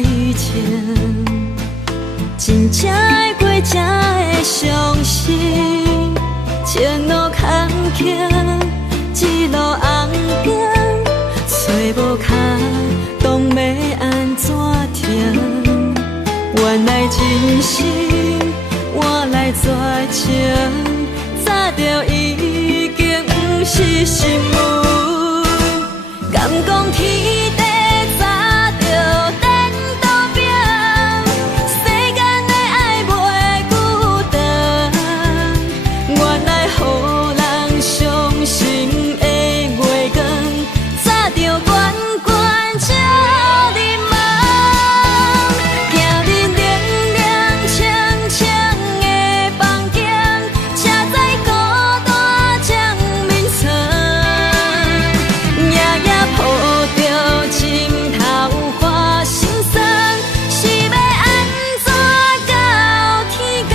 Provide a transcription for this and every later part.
以前，真正会过，才会相信。前路坎坷，一路红灯，找无脚，当要安怎停？原来真心换来绝情，早就已经不是心梦。敢讲天地早就颠倒平，世间的爱袂久长。原来予人伤心的月光，早就悬悬照你梦。行日冷冷清清的房间，车载孤单将眠床。夜夜抱着枕头花心酸，是要安怎到天光？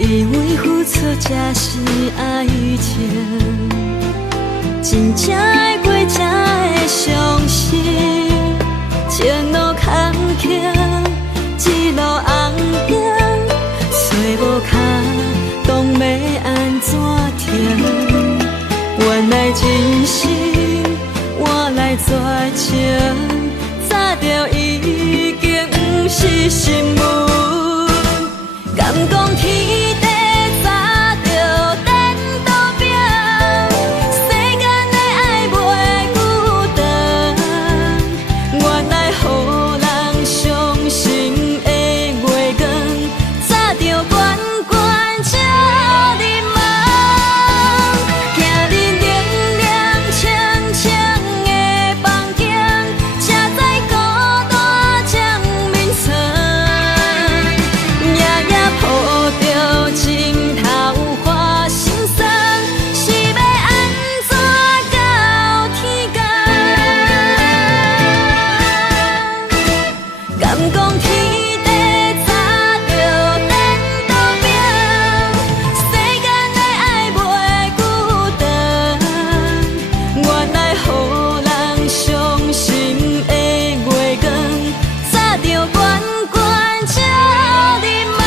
因为付出才是爱情，真正会过才会相信。前路坎坷，一路红灯，找无脚，当要安怎停？原来真心换来绝情，早就已经不是心梦。敢讲天地早就颠倒平，世间的爱袂久长。原来予人伤心的月光，早就悬悬照你梦。行日冷冷清清的房间，车载孤单将眠床。夜夜抱着枕头花心酸，是要安怎到天光？敢讲天地早就颠倒平，世间的爱袂久长。原来予人伤心的月光，早就悬悬照你梦。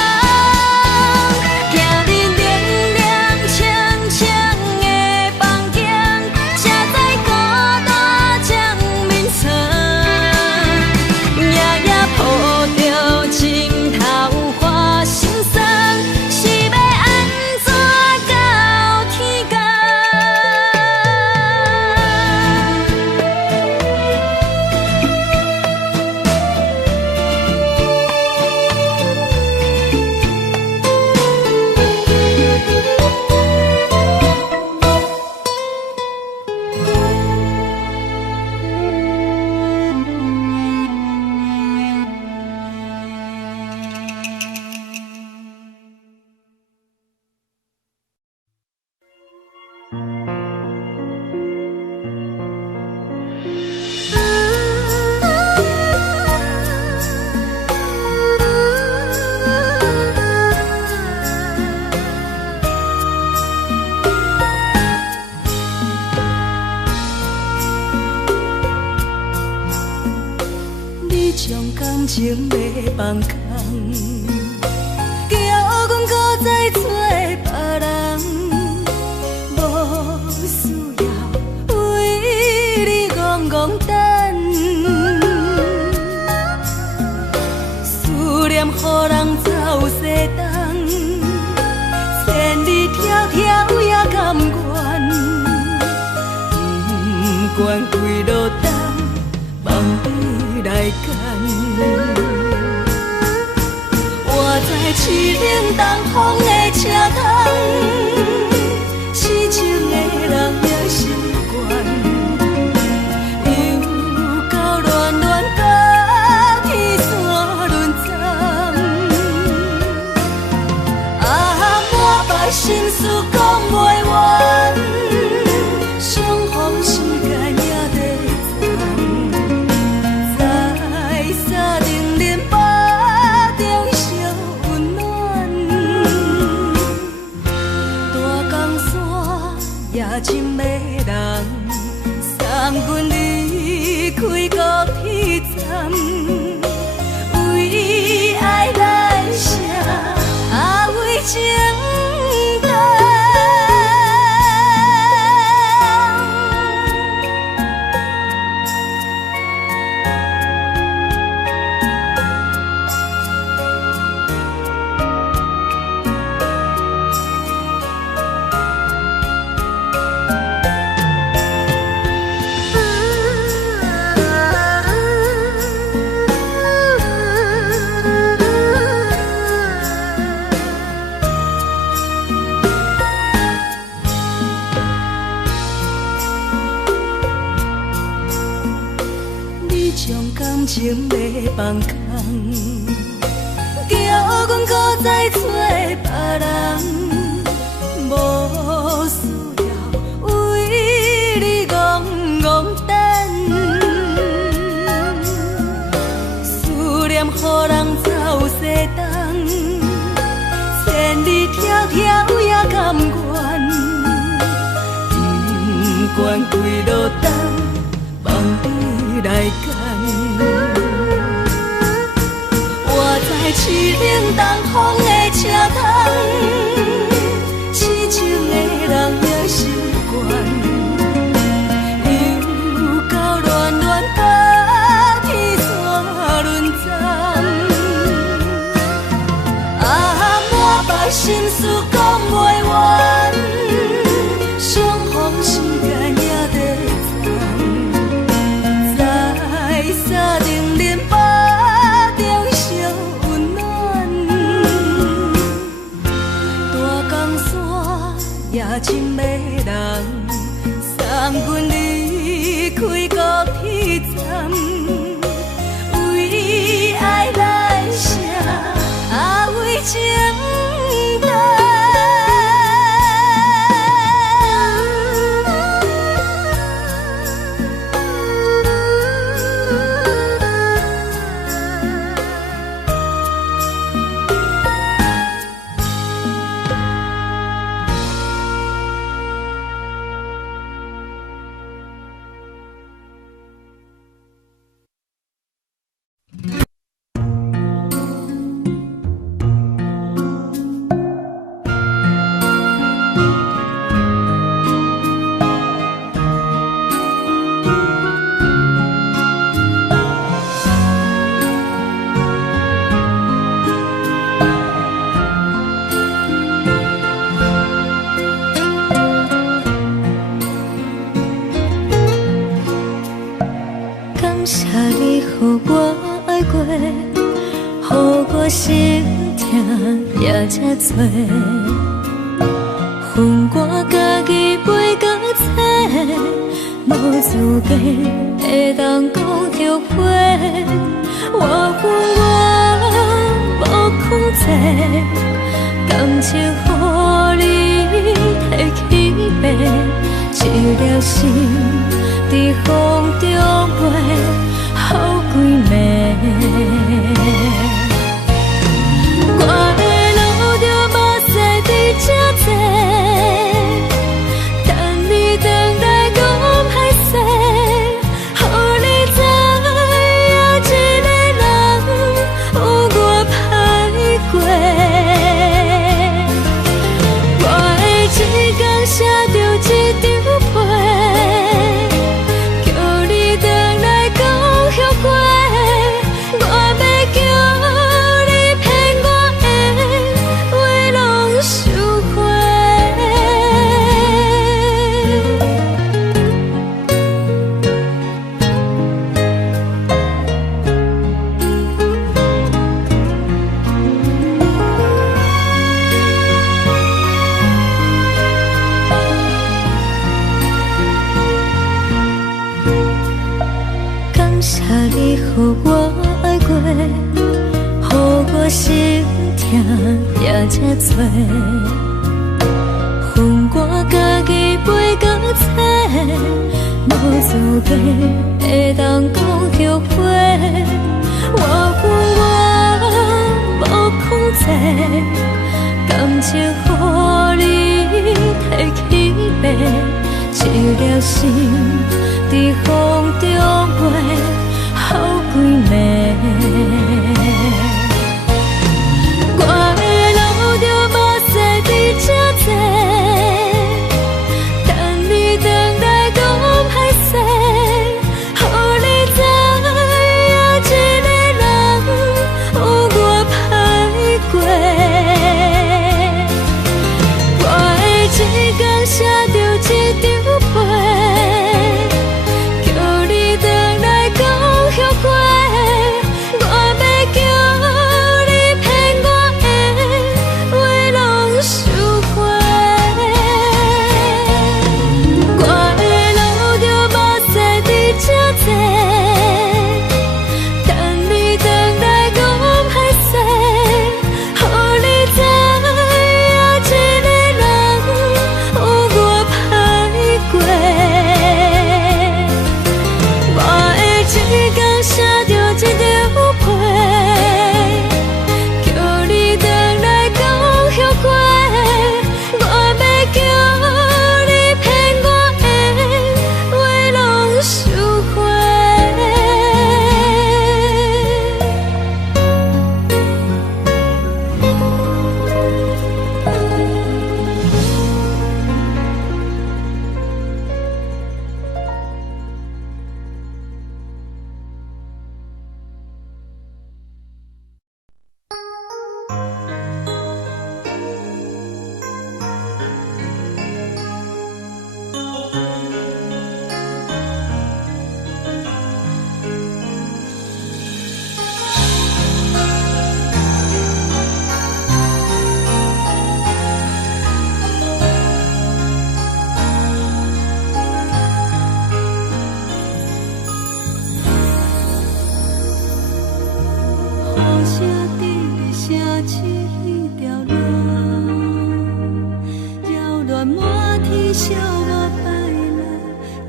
行日冷冷清清的房间，车载孤单将眠床。夜夜抱着枕头花心酸，是要安怎到天光？你将感情要放空，叫阮搁再找别人，无需要为你戆戆等。思念予人走西东，千里迢迢也甘愿，不管几路东，望你来干。我在凄冷东风的车窗，痴情的人也心倦，又到乱乱甲天线轮转。心事讲袂完，相逢时间也在站，在沙冷冷巴中烧温暖。大江山夜深的人，送阮离开高铁站，为爱来写，为情。情要放空，叫阮搁再找别人，无需要为你戆戆等。思念予人走西东，千里迢迢也甘愿，不管几落冬，望你来干。凄冷东风的车窗，痴情的人也习惯，又到恋恋把天线轮转。满腹心事讲袂完，相逢时间也在站，在沙冷冷巴中烧。夜深的人，送阮离开高铁站，为爱来写，为情等。心痛也这多，恨我家己袂够切，无资格会当讲后悔。我恨我无控制，感情予你摕去卖，一粒心伫风中飞，好几暝。我的路着目屎伫这多，等你回来讲歹势，予你知影一个人有我歹过。我的一天写着一张被，叫你回来讲后悔。我要叫。你予我爱过，予我心痛也这多，家己袂搁切，无资格会当讲后悔。我恨我无控制，感情予你摕去卖，一粒心伫风中飞，好几暝。我的路就无细比这多，等你回来讲歹势，予你知影一个人有我歹过。我的一天写着一张被，叫你回来讲后悔。我要叫你骗我的话拢收回。我的路就无细比这多，等你回来讲歹势，予你知影一个人有我歹过。我的一天写着一张被，叫你回来讲后悔。我要叫你骗我的话拢收回。雨声伫城市缭乱，扰乱满天，笑我摆来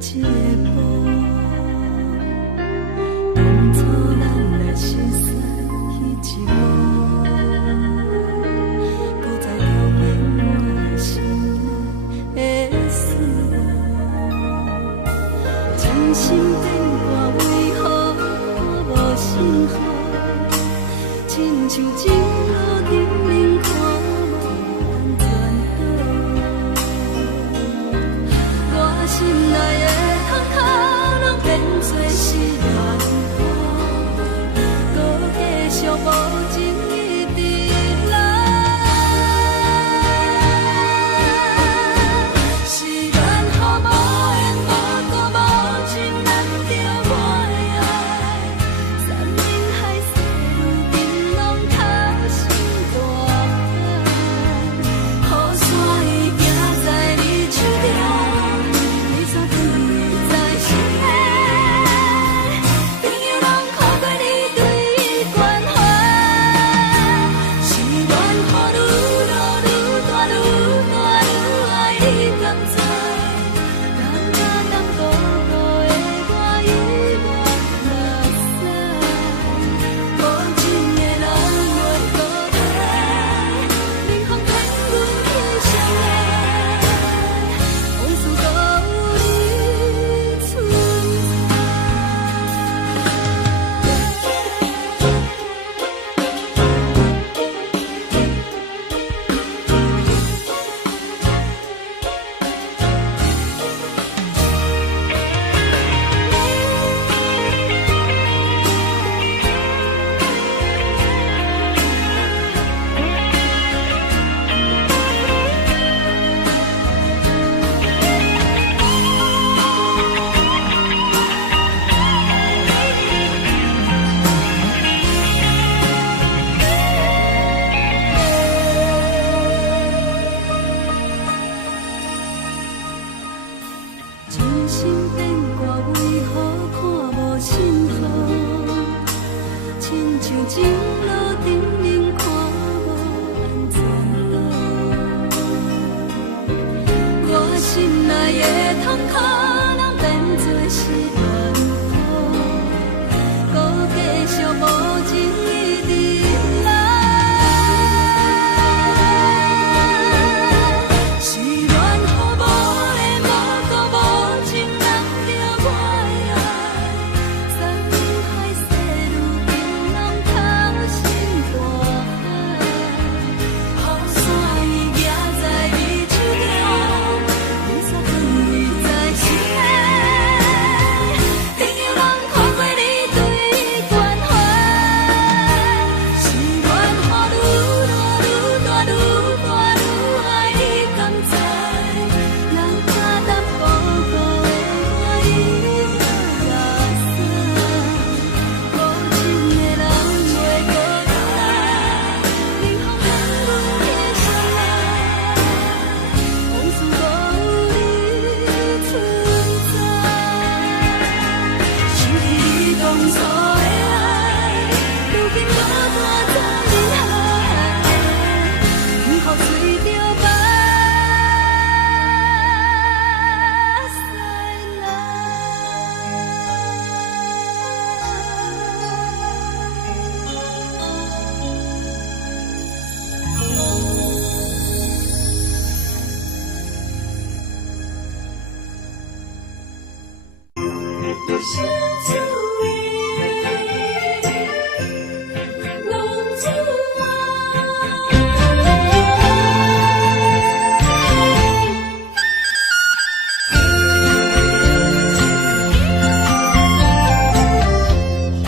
一个步。当初咱来相识彼一幕，搁再重现我心内的思慕。真心变卦为何看无信号？亲像情路顶面看无安全岛，我心内的窗口拢变作是乱雨，搁继续无情意伫来。是缘和无缘，无果无情，难着我的爱。山明海誓，如今拢透心大海。雨伞已行在你手中，你怎对在心内？朋友拢看过你对伊关怀，是缘雨愈落愈大愈大愈爱你甘知？甘若当孤孤的我遗忘了谁？无情的人袂孤单，冷风骗阮去相爱，往事搁有你存真心变卦为何看无信号？亲像情路顶面看无安全岛，我的痛苦，人变做是怨妇，搁继续无情地忍耐。是缘予无的无辜无情人着我的爱，山海细路冰冷透心大海，雨伞伊举在伊手中，雨伞放伊在心底，朋友人看过你对关怀，是缘予愈大愈大愈大愈爱你甘知，人假淡薄薄的我已落沙，无情的人袂搁来，冷风冷阮的心内，往事搁有你存在，想起你当初的爱，如今孤单在人海，雨雨随着目屎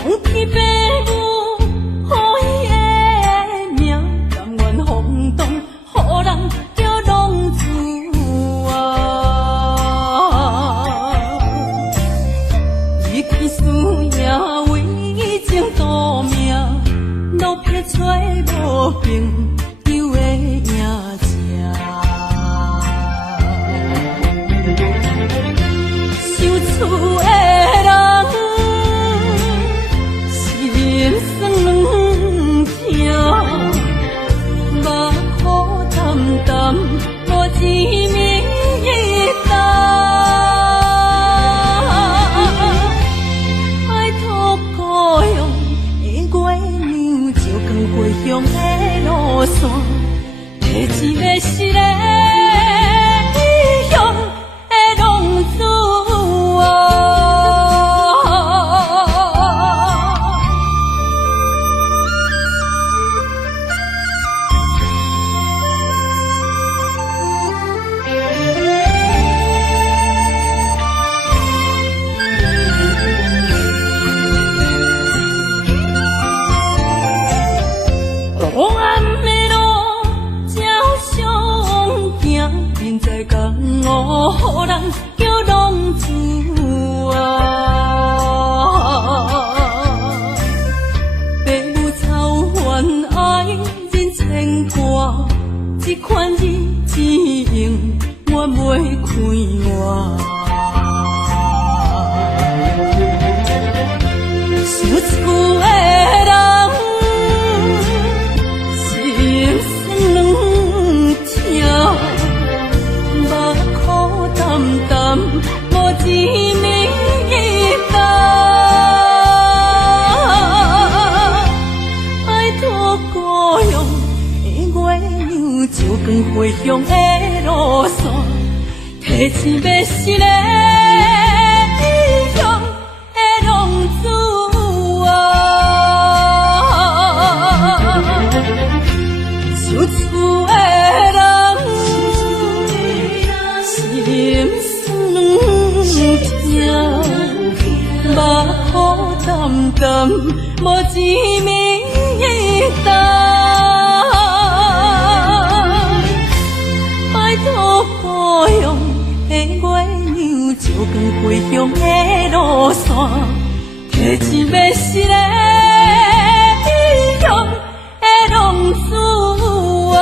红天白母，予伊的命，甘愿轰动，予人叫浪子啊！离开思念，为情赌命，路撇找无朋友的影子。受厝的人，心酸软痛，目雨淡淡，无滋味淡。爱托故乡的月娘，照光回乡的路线，提一个失个异乡的浪子啊！黑暗的路，照常行，人在江湖，予人叫浪子啊！父母操怨爱人牵挂，这款日子用我袂开换。受厝的人，心酸软痛，目苦淡淡，无滋味淡。爱托故乡的月娘，照光回乡的路线，提一要失个异乡的浪子啊！受厝的人，心酸软痛，目苦淡淡，无滋味淡。爱托故乡的月娘，照光回乡的路线，提一要失个异乡的浪子啊！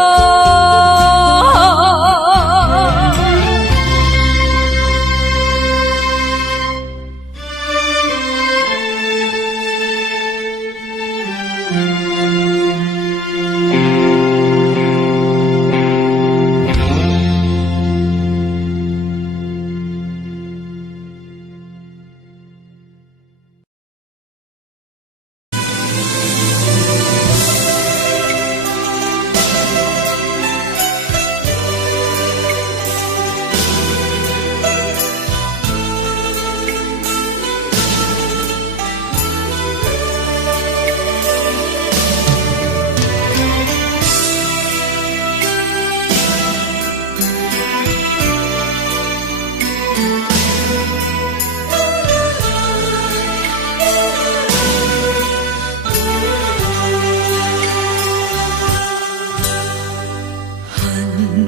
冷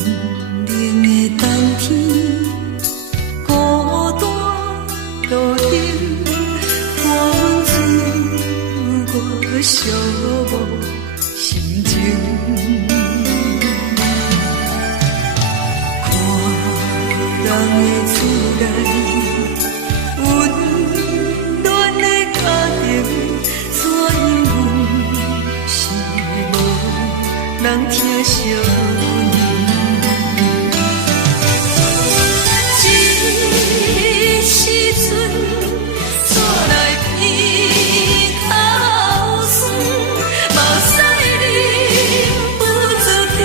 的冬天，孤单路顶，看阮自我寂寞心情。看人的厝内，温暖的家庭，怎因阮是无人疼惜你？这时阵，怎来鼻口酸？目屎忍不住滴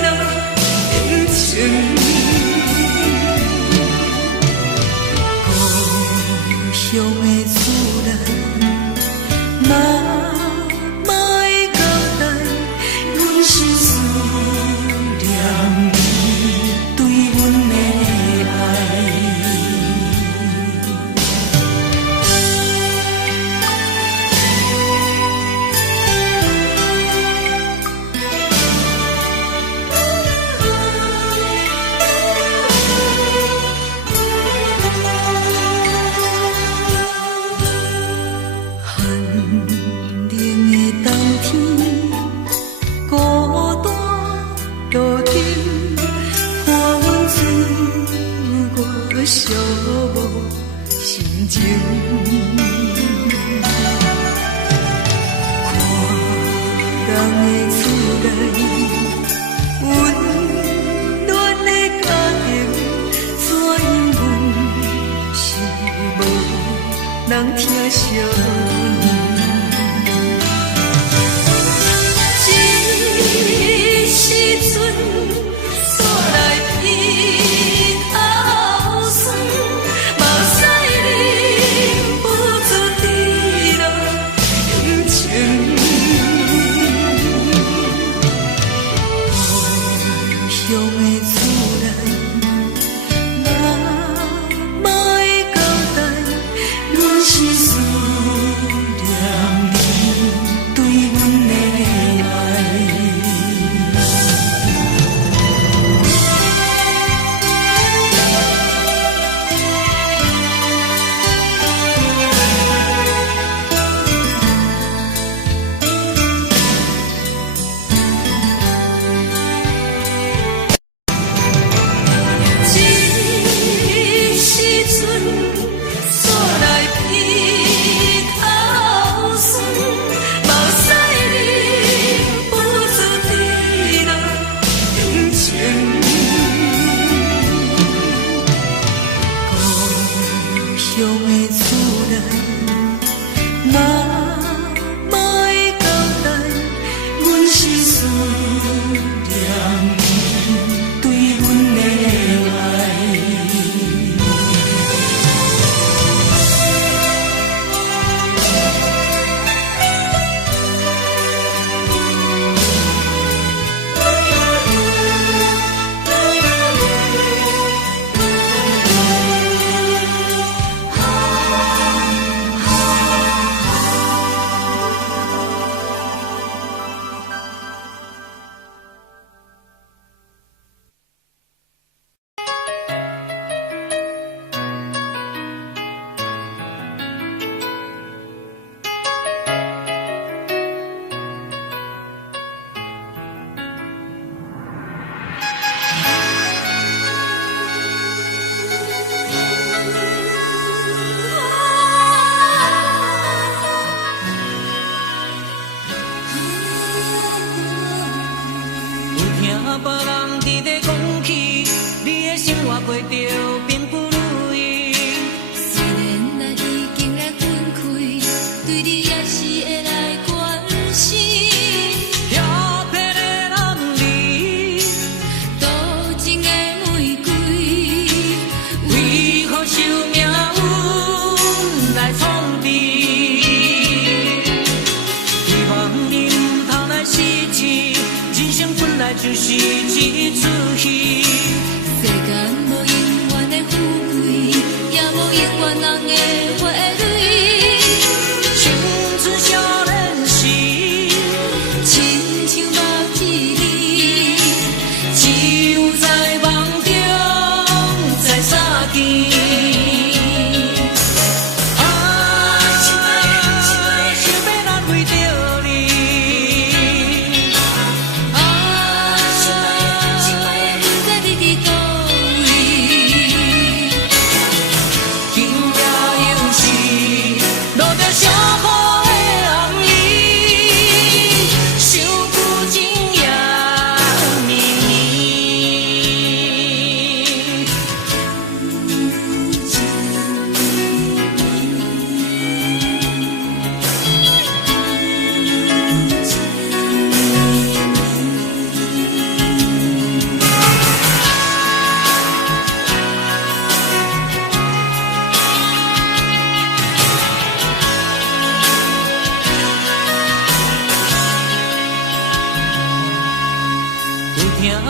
落眼睛。故乡的厝内，妈妈的交代，阮是思念你对阮的爱。寒冷的冬天，孤单路顶，看阮自我寂寞心情。看人的厝内，温暖的家庭，怎因阮是无人疼惜你？这时阵，怎来鼻口酸？目屎忍不住滴落眼睛。故乡的厝内，妈妈的交代，阮是思念你对阮的爱。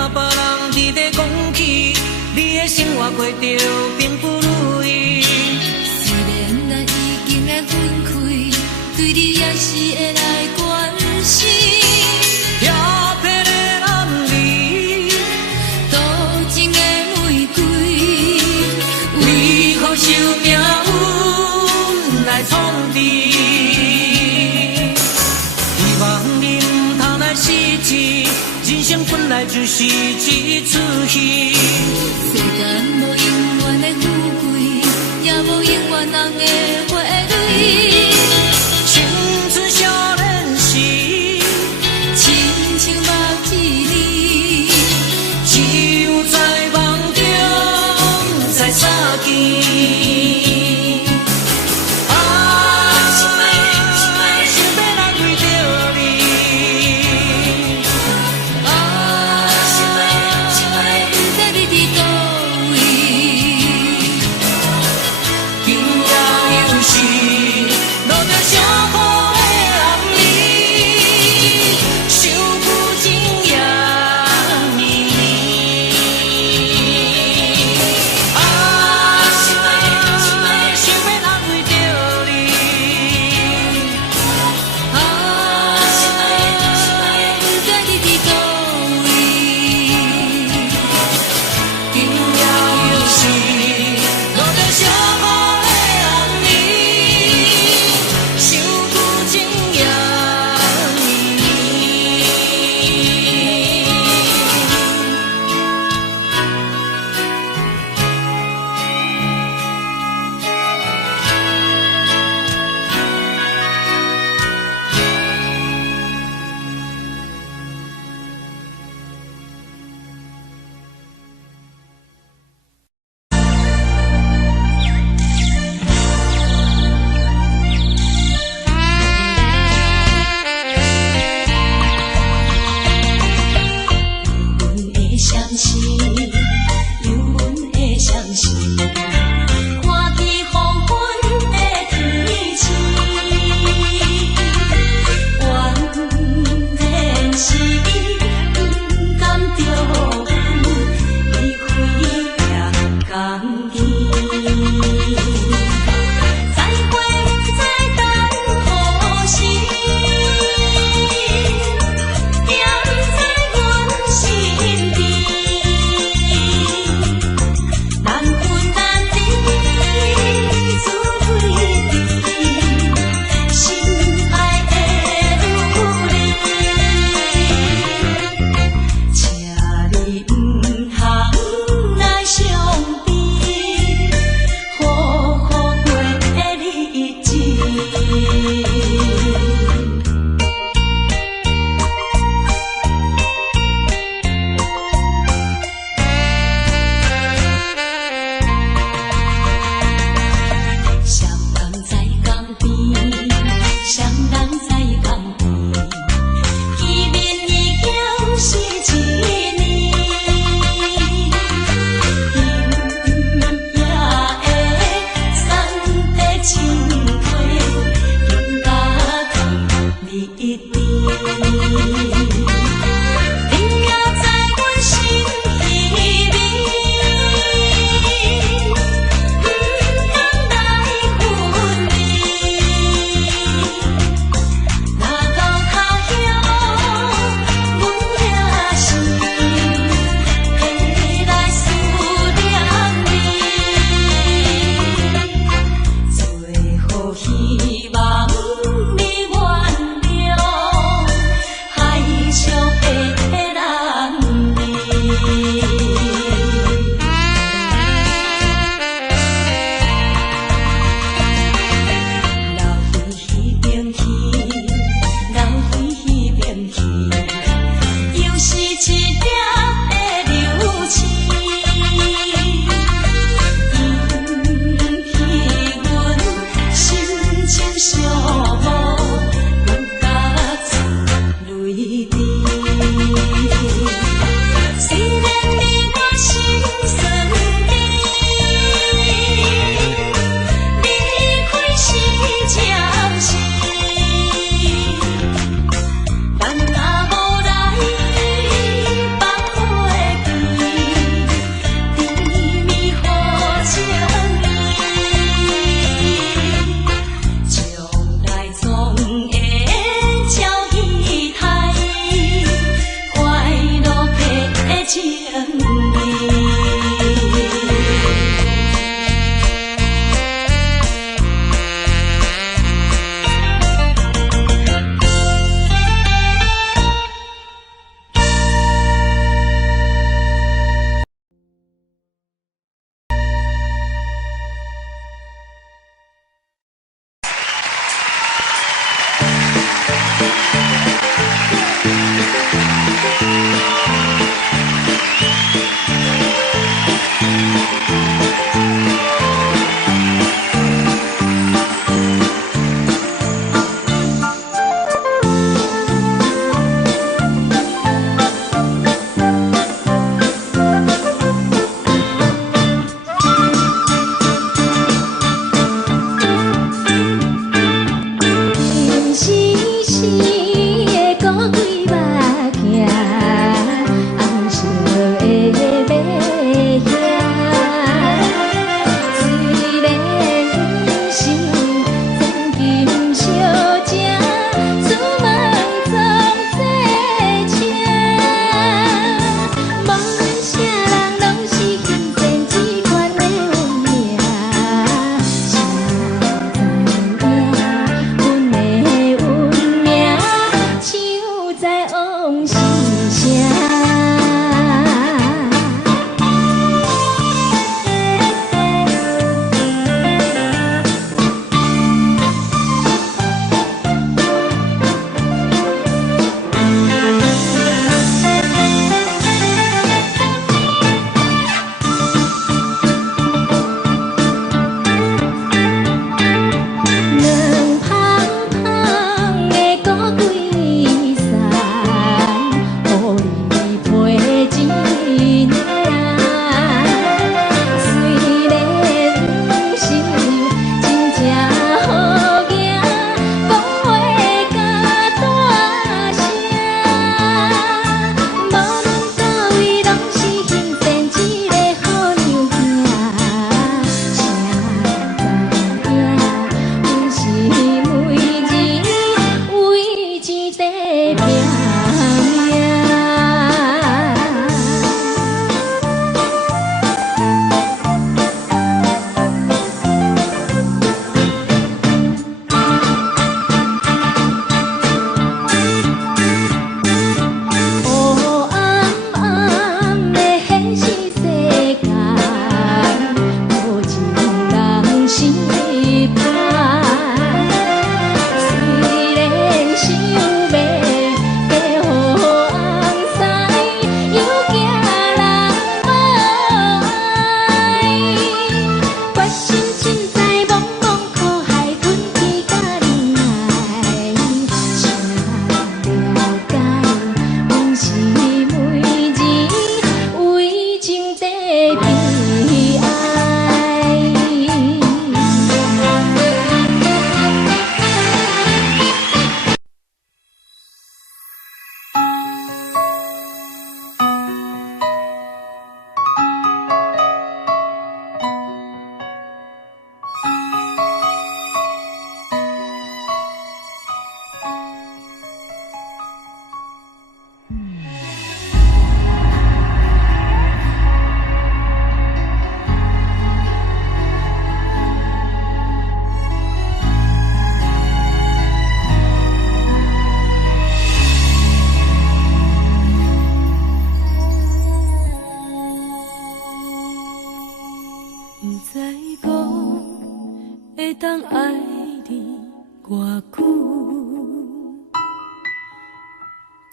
别人伫咧讲起，你的生活过着并不如意。虽然咱已经来分开，对你也是会来关心。漂泊的男儿，多情的玫瑰，为何受命运来创治？希望你唔通来失志，人生本来就是一出戏。世间无永远的富贵，也无永远人的花蕊。青春少年时，亲像目一字，只有在梦中才相见。难分难。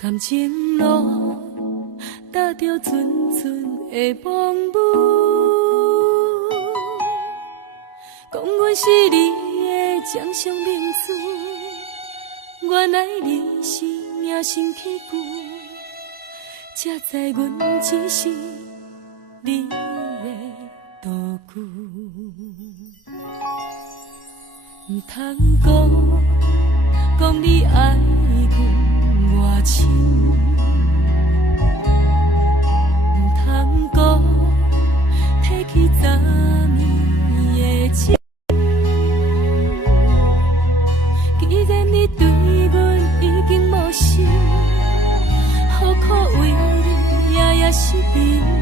感情路踏着纯纯的梦雾，讲阮是你的掌上明珠，原来你是命生起旧，才知阮只是你的道具。唔通讲你爱阮偌深，唔通讲提起昨暝的情。既然你对阮已经无心，何苦为你夜夜失眠？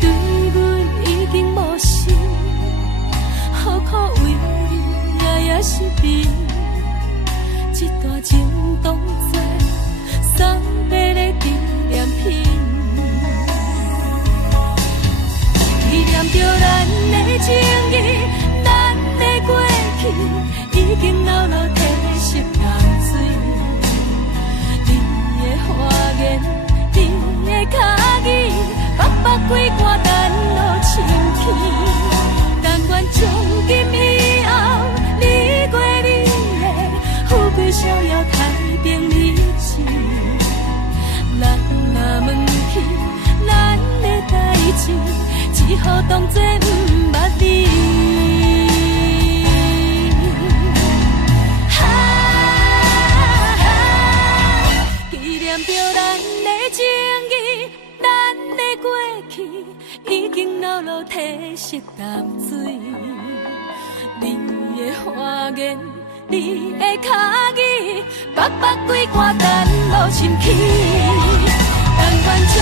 对阮已经无心，何苦为你夜夜失眠？一段情当作送别的纪念品，纪念着咱的情谊，咱的过去已经老老褪色淡水。你的花言，你的脚语，北北几挂等落深去。但愿从今以后，你过你的富贵逍遥，太平日子。咱若问起咱的代志，只好当作不捌你。纪念着咱的情谊，咱的过去已经老老褪色淡水。你的花言，你的脚语，北北几挂等落深去。但愿从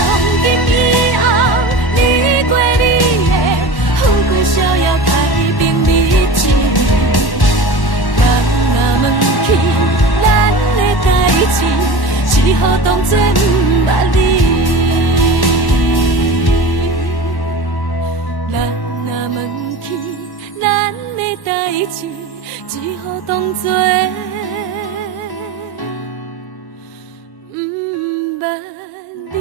今以后，你过你的富贵逍遥，太平日子。咱若问起咱的代志，只好当作不捌你。咱若问起咱的代志，只好当作不捌你。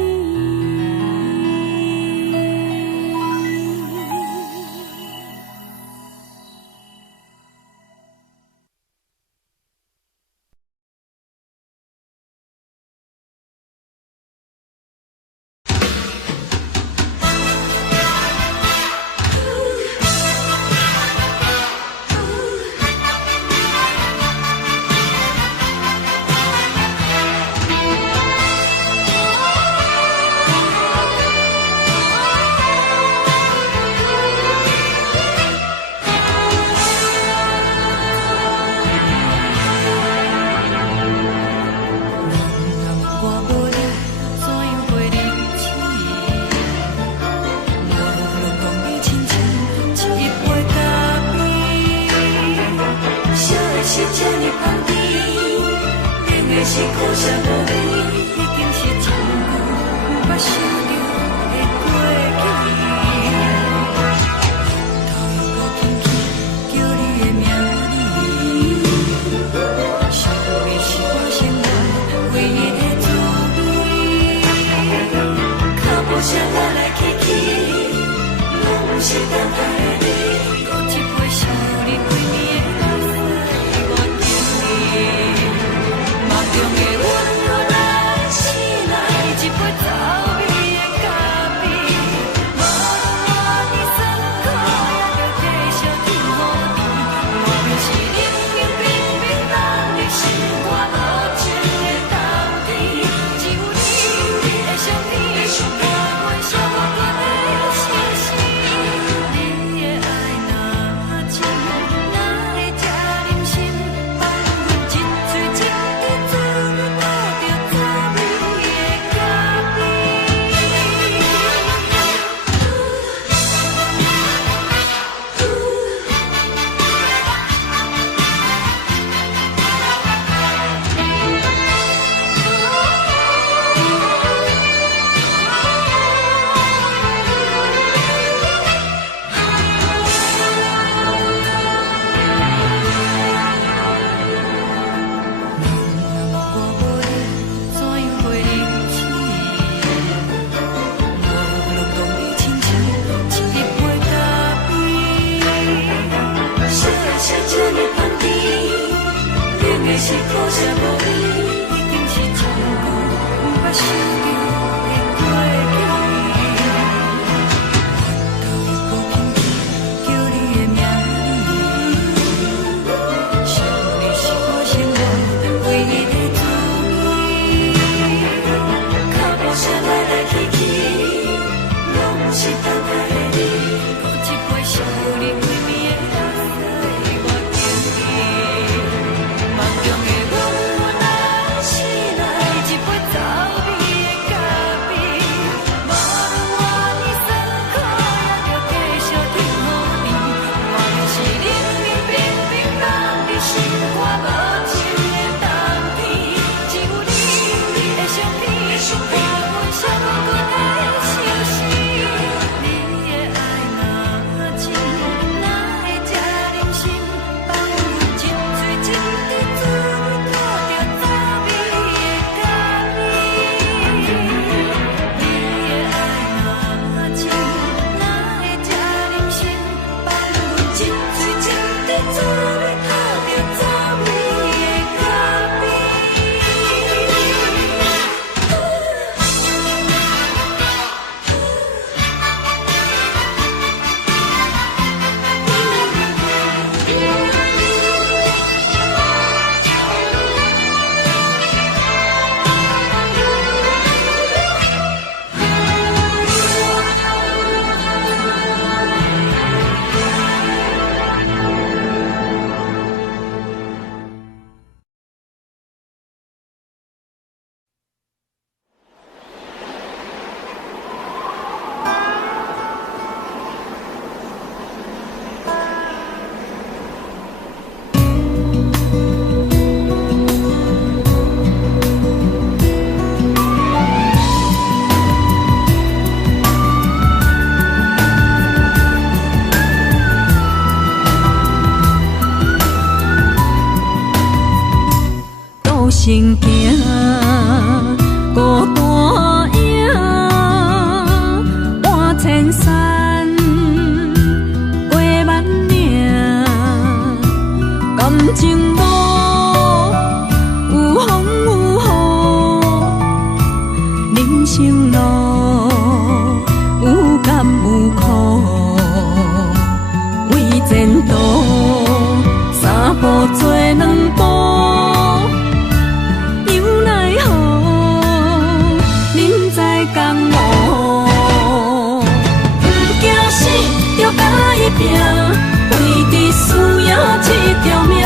伊拼，为伫需要这条命，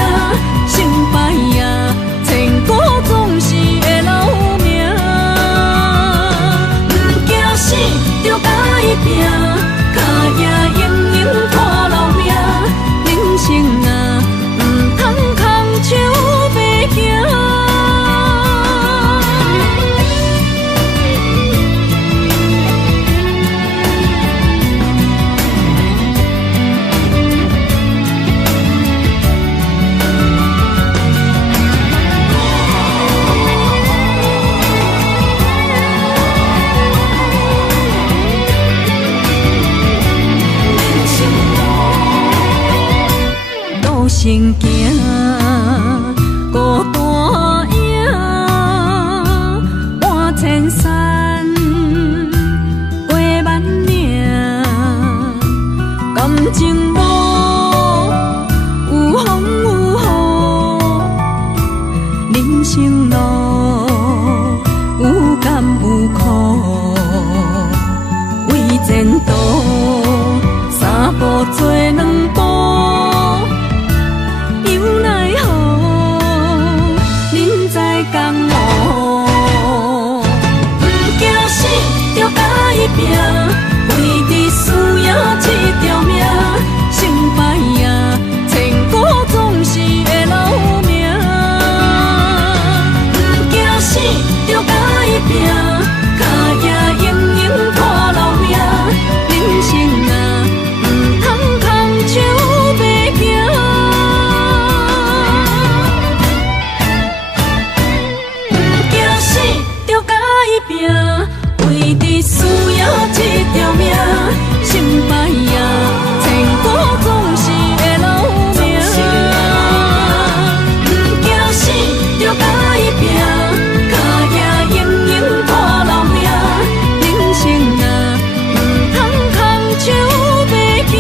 成败也千古总是会留名。不惊死，着甲伊拼，脚也永永拖留名。人生啊，唔通空手白行。行行，孤单影，半千山，过万岭，感情路有风有雨，人生路有甘有苦，为前途三步做两步。拼，为伫需要这条命，成败也千古总是会留名。不惊死，着甲伊拼，脚也永永拖留名。人生啊，唔通空手白行。不惊死，着甲伊拼，为伫需要这条命，成败也千古总是会留名。不惊死，着甲伊拼，脚也永永拖留名。人生啊，唔通空手白行。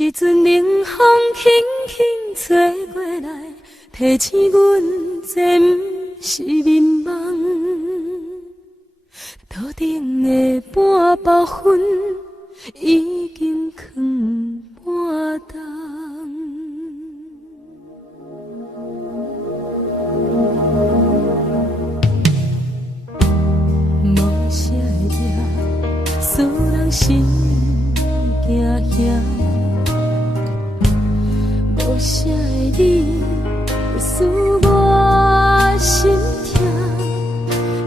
一阵冷风轻轻吹过来，提醒阮这不是眠梦。头顶的半包云已经藏半冬。无啥会赢，使人心惊惊。无啥的你，会使我心痛。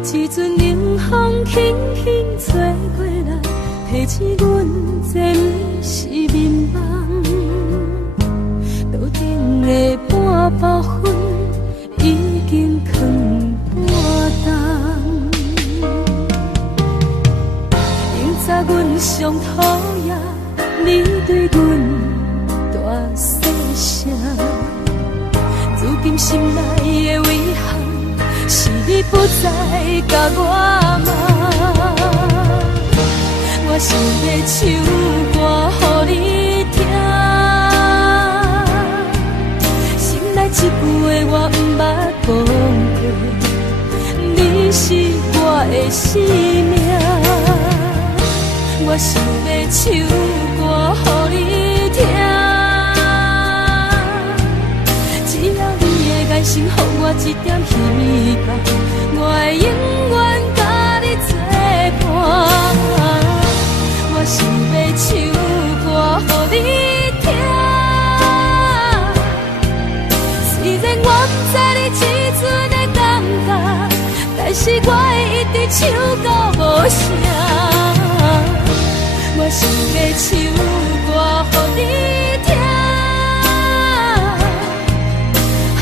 一阵冷风轻轻吹过来，提醒阮这不是眠梦。头顶的半包云已经藏半冬。明早阮上讨厌你对阮。细声，如今心内的遗憾，是你不再甲我骂。我想要唱歌予你听，心内一句话我不捌讲过，你是我的生命。我想要唱歌予你听。爱心，予我一点希望，我会永远甲你作伴。我想要唱歌予你听，虽然我不知你这阵的感觉，但是我会一直唱到无声。我想要唱歌予你听。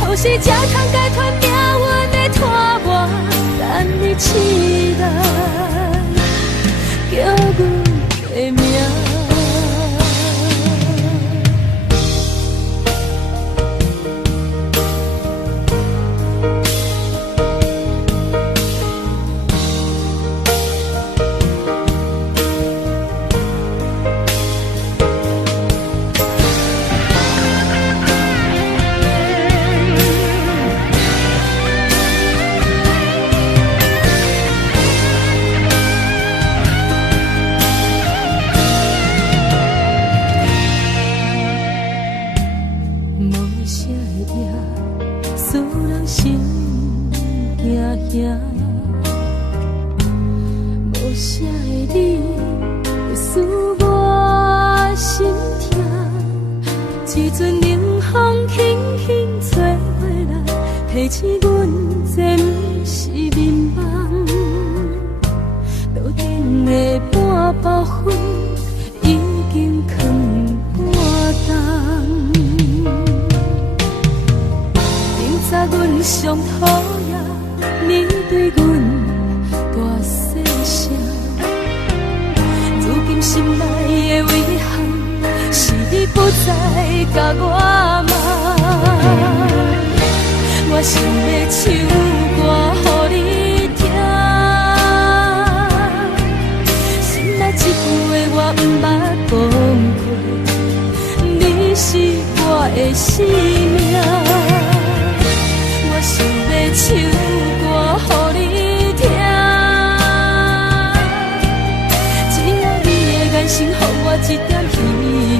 有时才通解脱命运的拖磨，等你期待叫阮的名。钱，阮这不是眠梦。桌顶的半包烟，已经藏半冬。明早阮上讨厌你对阮大细声，如今心内的遗憾，是你不再甲我问。我想要唱歌予你听，心内一句话我不捌讲过，你是我的生命。我想要唱歌予你聽，只要你的眼神，給我一點希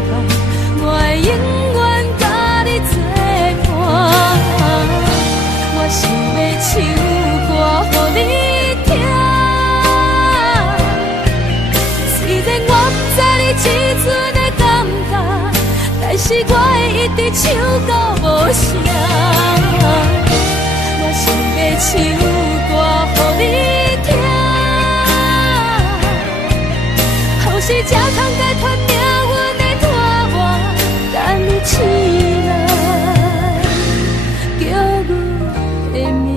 望，我會永遠甲你作伴。我想要唱歌予你聽，雖然我不知你這陣的感覺，但是我會一直唱到無聲。我想要唱歌予你聽，後世才通解脫命運的拖磨，等你醒來叫阮的名。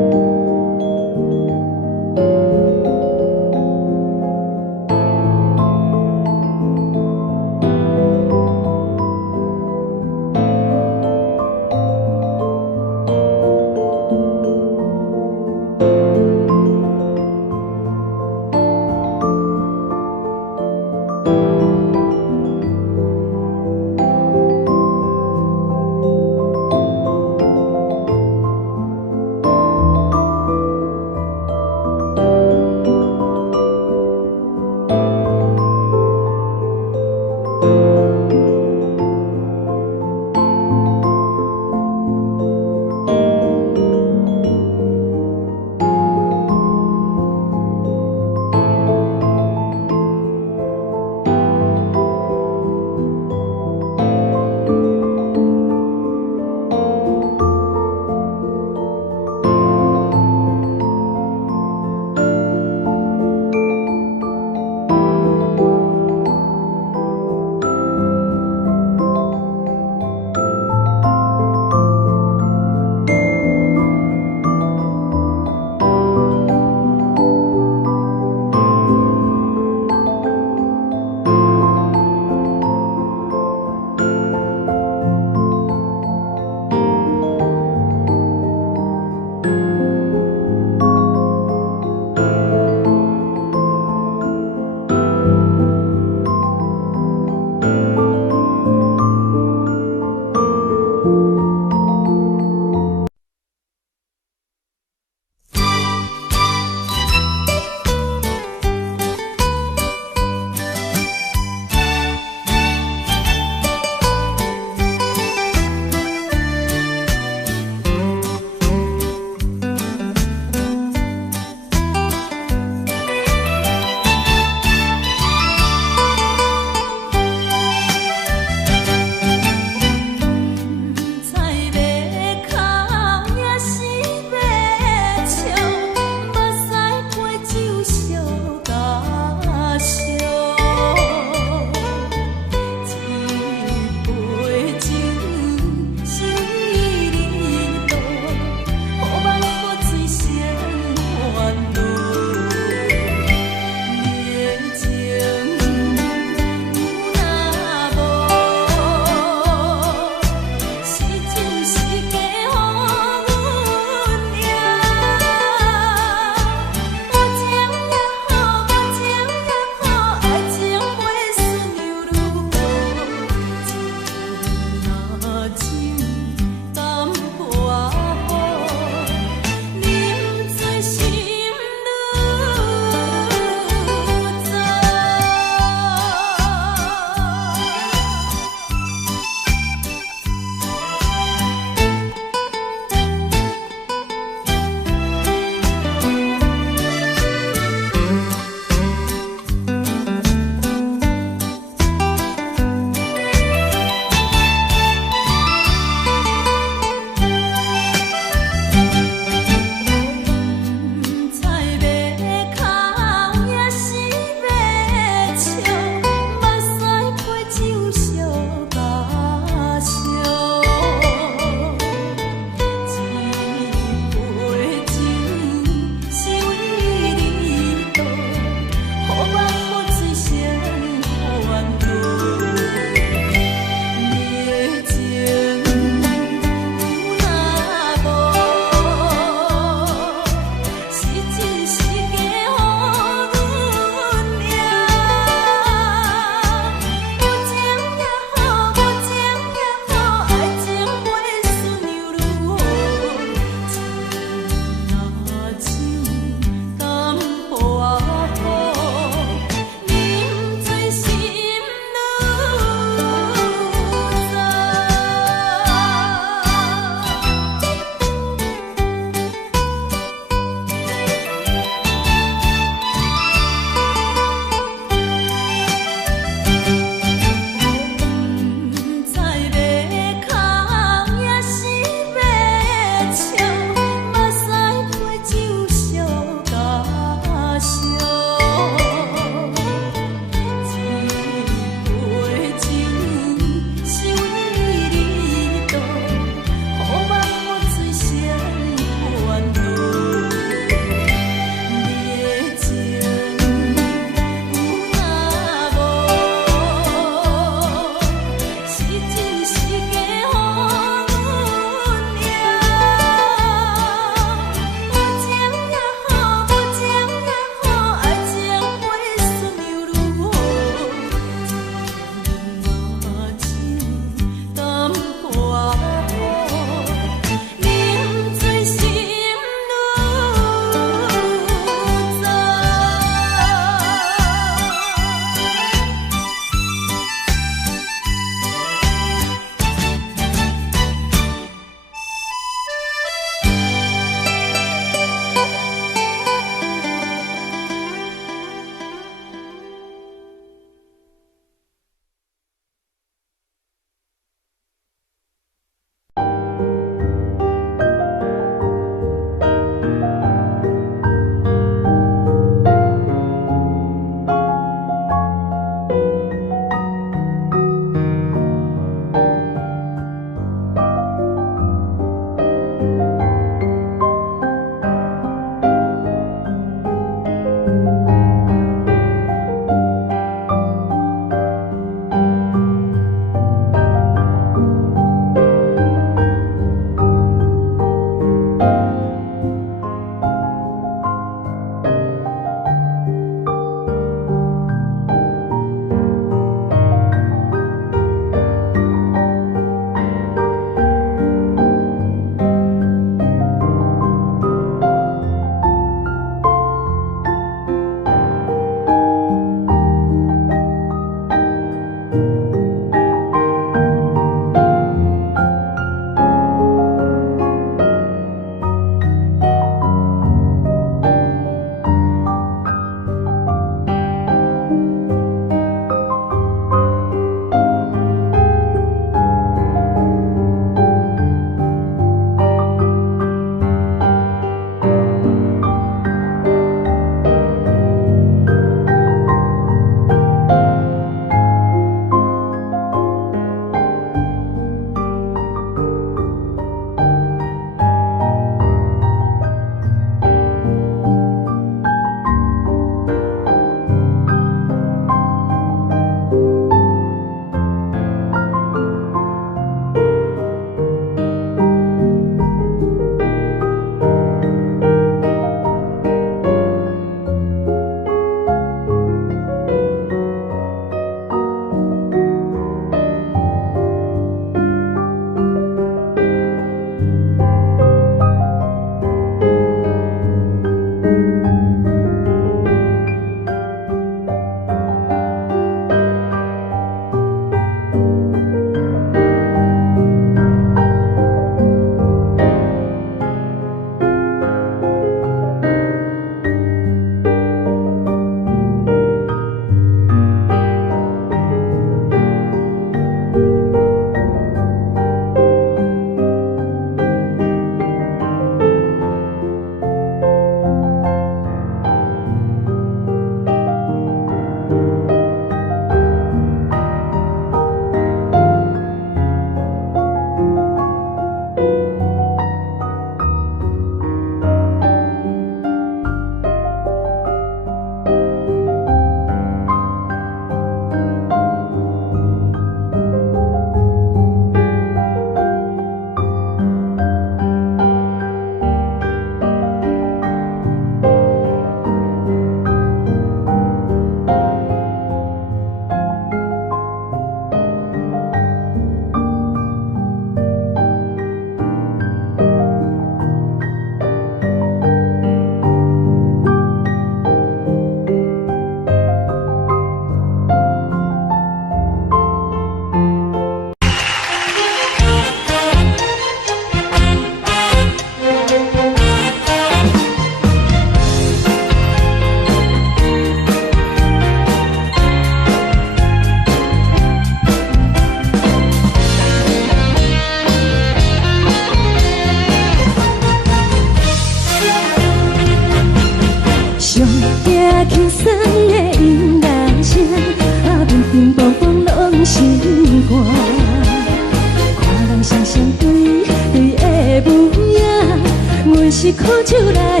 是苦酒来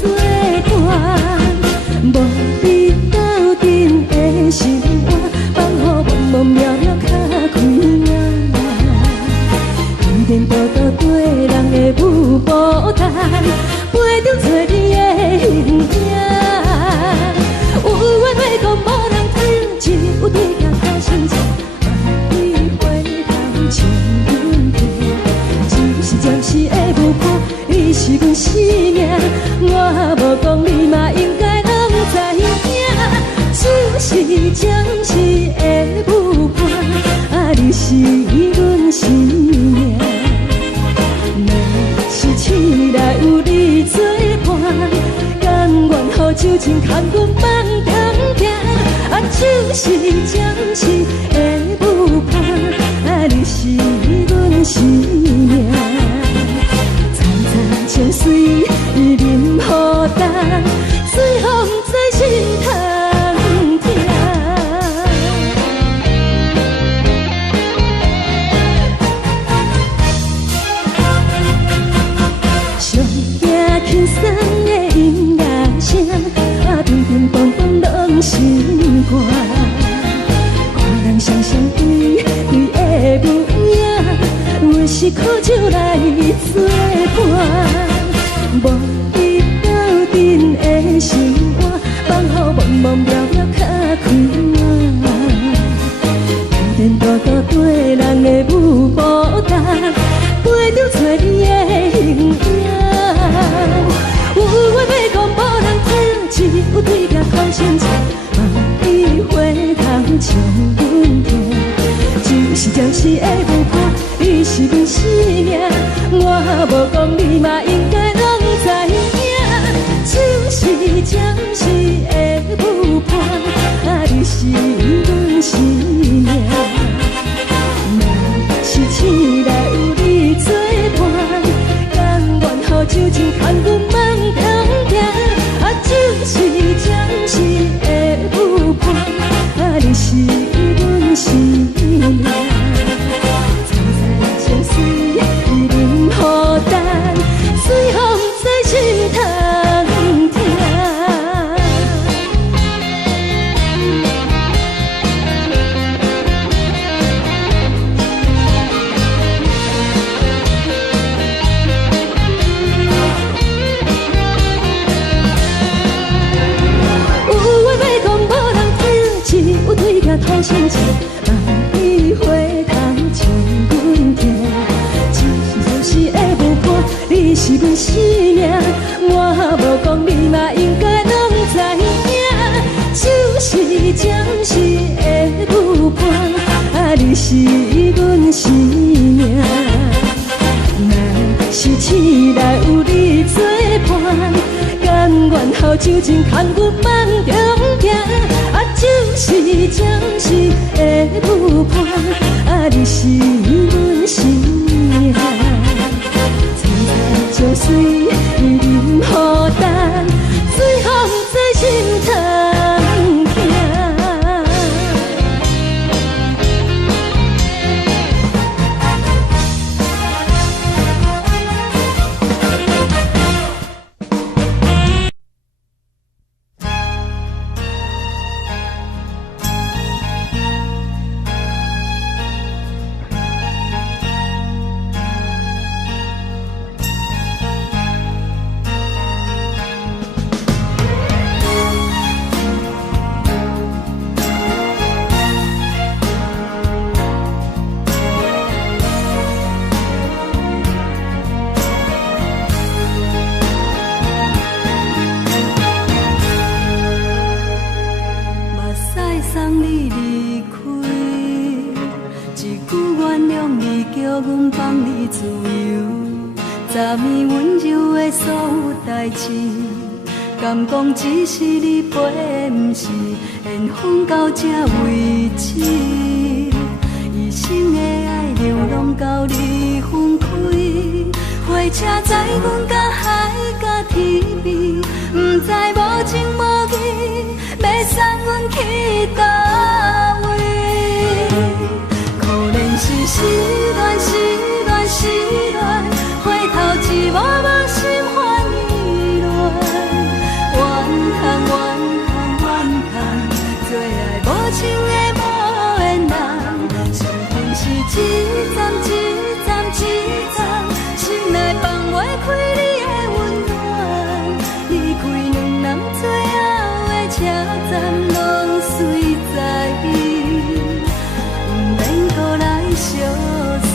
作伴。无你斗阵的生活，放予茫茫渺渺较开眼。一年多多对人的舞步弹，陪着找你的形影。有话要讲无人听，只有对镜头心情，你回头将阮听。就是暂时的舞伴，你是阮生命，我无讲你嘛应该拢知影。就是暂时的舞伴，啊，你是阮生命。若是醒来有你作伴，甘愿予酒精牵阮放长行。啊，就是暂时的舞伴，啊，你是阮生命。层层情水任何担，随风在心头。轻松的音乐声，啊，乒乒乓乓拢心肝。看人双双对对的模样，阮是苦酒来作伴。无你斗阵的生活，放予茫茫渺渺较开眼。一年多多对人的舞步弹，陪着找你的形影。有话要讲无人听，只有对镜看心情，你回头将阮听。就是暂时的舞伴，你是阮生命，我无讲你嘛应该拢知影。就是暂时的舞伴，啊，你是阮生命。若是醒来有你作伴，甘愿予酒精牵阮放长行。啊，就是暂时的舞伴，啊，你是阮生命。层层情水任何担，随风在心头听。讨心情，你回头将阮听。就是暂时的舞伴，你是阮生命，我无讲你嘛应该拢知影。就是暂时的舞伴，啊，你是阮生命。若是醒来有你作伴，甘愿予酒精牵阮放长行。啊，就是暂时的舞伴，啊，你是阮生命。层层情水任何担，随风在心头行。敢讲只是你陪，不是缘分到这为止。一生的爱流浪到你分开，火车载阮甲海甲天边，不知无情无义，要送阮去倒位？可怜是失恋，失恋，失恋，回头一幕幕心烦。站拢随在意，不免搁来相送。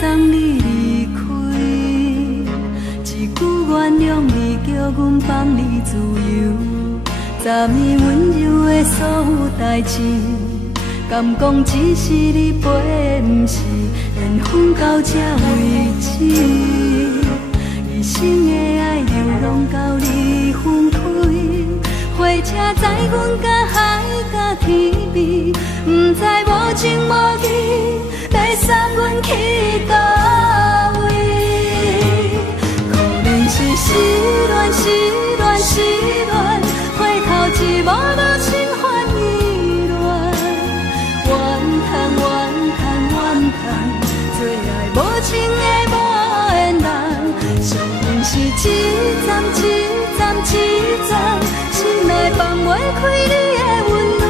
送你离开，一句原谅你，叫阮放你自由。昨暝温柔的所有代志，敢讲只是你陪，不是缘分到这为止。一生的爱流浪到你分开，火车载阮甲海甲天边，不知无情无义，要送阮去倒位？可能是失恋，失恋，失恋，回头一幕幕心烦意乱，怨叹，怨叹，怨叹，最爱无情的无缘人，上恨是一站一站一站，心内放袂开你的温暖，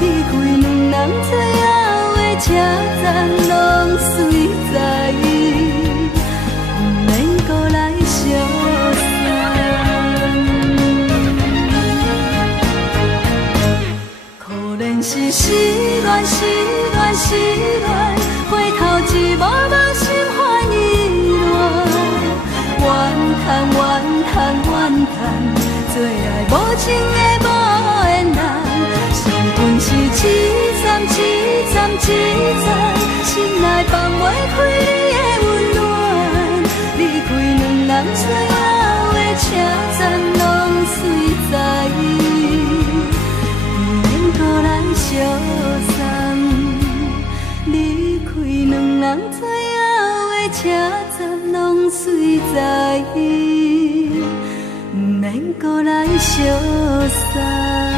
离开两人最后的车站拢随在意，不免搁来相送。可能是失恋，失恋，失恋，回头一幕幕心烦意乱，怨叹，怨叹，怨叹，最爱无情的无缘人，上恨是一站一站一站，心内放袂开你的温暖，离开两人最后的车站拢随在意，不免搁来相送。离开两人最后的车站拢随在意，不免搁来相送。